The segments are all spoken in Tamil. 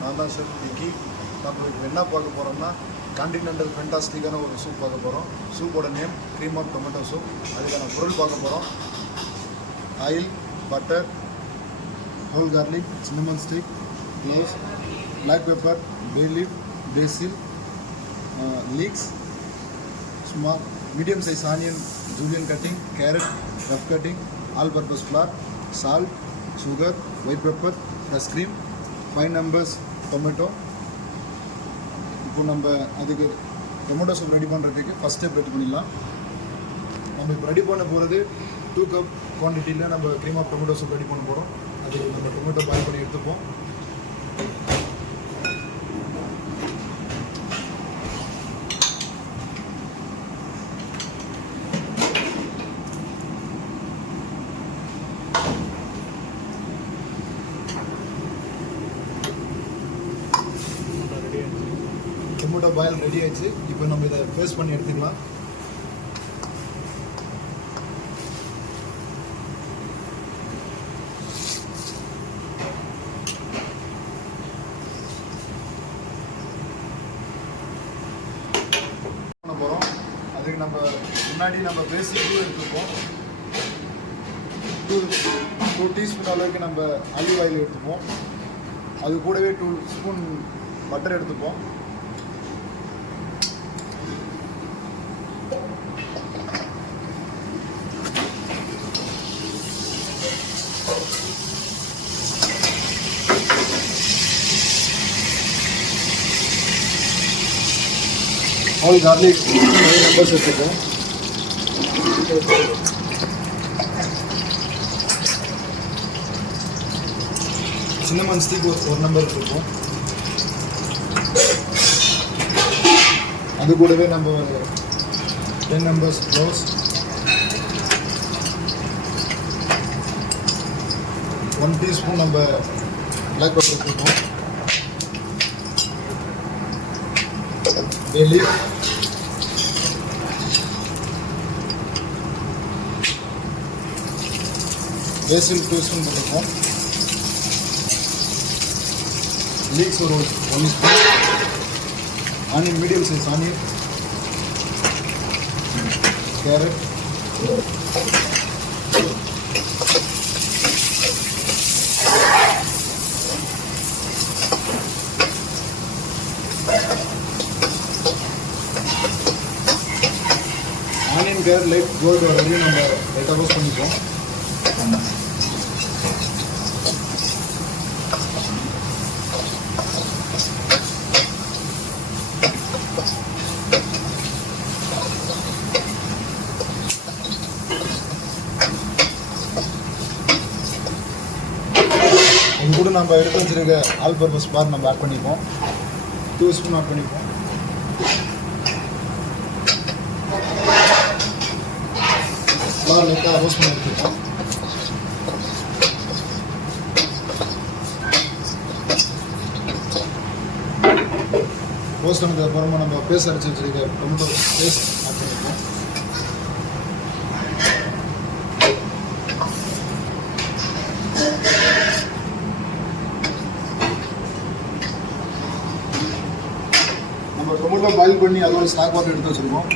நான் தான் ஷெஃப் விக்கி. நம்ம என்ன பார்க்க போகிறோம்னா கான்டினென்டல் ஃபென்டாஸ்டிக்கான ஒரு சூப் பார்க்க போகிறோம். சூப்போட name cream of tomato soup. அதுக்கான பொருள் பார்க்க போகிறோம். Oil, butter, whole garlic, cinnamon stick, cloves, black pepper, bay leaf, basil, leeks, small medium size onion, julienne cutting, carrot, rough cutting, all purpose flour, salt, sugar, white pepper, fresh cream, 5 numbers tomato. இப்போ நம்ம அதுக்கு டொமேட்டோ சூப் ரெடி பண்ணுறதுக்கு ஃபஸ்ட் ஸ்டெப் ரெடி பண்ணிடலாம். நம்ம இப்போ ரெடி பண்ண போகிறது 2 cup குவான்டிட்டியில் நம்ம cream of tomato soup ready பண்ண போகிறோம். அதுக்கு நம்ம டொமேட்டோ பாயில் பண்ணி எடுத்துப்போம். டொமேட்டோ பாயில் ரெடி ஆயிடுச்சு. இப்போ நம்ம இதை பேஸ்ட் பண்ணி எடுத்துக்கலாம். பண்ண போகிறோம். அதுக்கு நம்ம முன்னாடி நம்ம பேசிக் எடுத்துப்போம். 2 டீஸ்பூன் அளவுக்கு நம்ம ஆலிவ் ஆயில் எடுத்துப்போம். அது கூடவே 2 ஸ்பூன் பட்டர் எடுத்துப்போம். ஹோல் கார்லிக் 5 numbers எடுத்துப்போம். சின்னமன் ஸ்டிக் 1 number எடுத்துப்போம். அது கூடவே நம்ம 10 numbers க்ளோவ்ஸ், 1 teaspoon நம்ம பிளாக் பெப்பர் எடுத்துப்போம். பே லீஃப், பேசில் 2 ஸ்பூன் போட்டுப்போம். லீக்ஸ் ஒரு 1 spoon. Onion medium size onion, carrot, onion carrot light gold வரையும் நம்ம லைட்டாக ரோஸ்ட் பண்ணிப்போம். இது கூட நம்ம எடுத்து வச்சிருக்க ஆல் பர்பஸ் ஃப்ளார் நம்ம ஆட் பண்ணிப்போம். 2 ஸ்பூன் ஆட் பண்ணிப்போம். ஃப்ளார் லைட்டாக ரோஸ்ட் பண்ணி எடுத்துப்போம். ரோஸ்ட் பண்ணதுக்கு அப்புறமா நம்ம பேஸ்ட் அரைச்சி வச்சிருக்க டொமேட்டோ பேஸ்ட் ஆட் பண்ணிப்போம். நம்ம டொமேட்டோ பாயில் பண்ணி அதோட ஸ்டாக் வாட்டர் எடுத்து வச்சுருக்கோம்.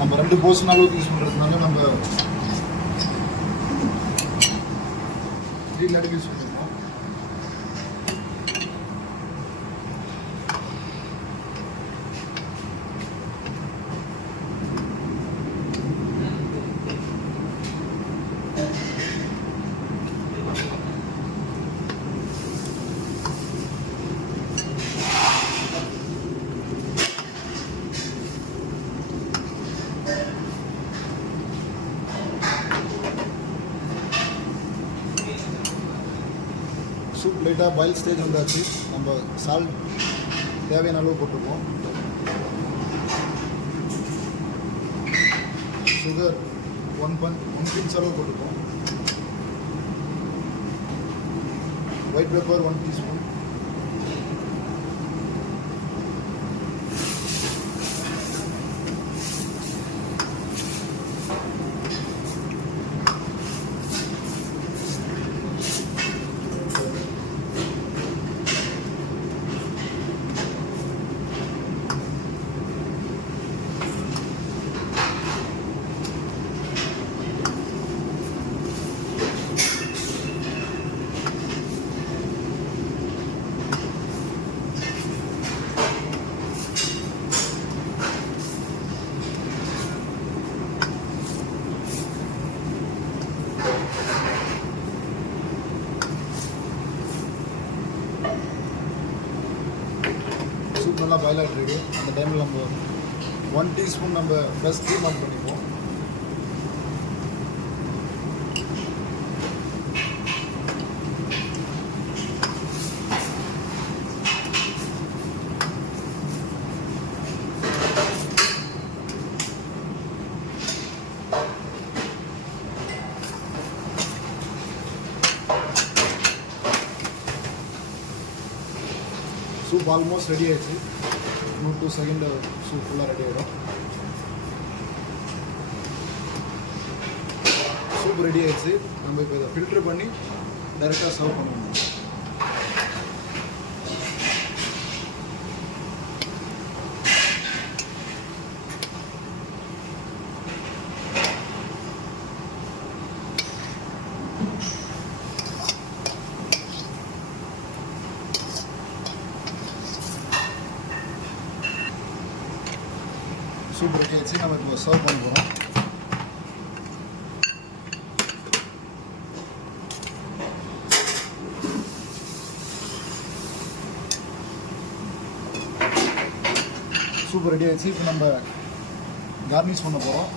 நம்ம 2 போர்ஷன் அளவுக்கு யூஸ் பண்ணுறதுனால நம்ம 3 நடுக்கு யூஸ் பண்ணியிருக்கோம். சூப் லைட்டாக பாயில் ஸ்டேஜ் வந்தாச்சு. நம்ம சால்ட் தேவையான அளவு போட்டுப்போம். சுகர் 1 pinch அளவு போட்டுப்போம். White pepper 1 teaspoon. நல்லா பாயில் ஆகிட்டு இருக்கு. அந்த டைமில் நம்ம 1 டீஸ்பூன் நம்ம ஃப்ரெஷ் க்ரீம் ஆட் பண்ணிப்போம். சூப் ஆல்மோஸ்ட் ரெடி ஆயிடுச்சு. இன்னும் 2 செகண்ட் சூப் ஃபுல்லாக ரெடி ஆகிடும். சூப் ரெடி ஆயிடுச்சு. நம்ம இப்போ இதை ஃபில்ட்ரு பண்ணி டைரெக்டாக சர்வ் பண்ணணும். சூப் ரெடி ஆயிடுச்சு. நம்ம இப்போ சர்வ் பண்ண போகிறோம். சூப் ரெடி ஆயிடுச்சு. இப்போ நம்ம கார்னிஷ் பண்ண போகிறோம்.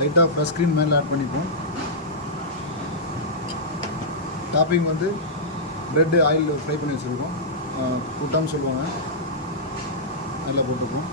லைட்டாக ஃப்ரெஷ் க்ரீம் மேலே ஆட் பண்ணிப்போம். டாப்பிங் வந்து ப்ரெட்டு ஆயில் ஃப்ரை பண்ணி வச்சுருக்கோம். புட்டான்னு சொல்லுவாங்க. நல்லா போட்டுப்போம்.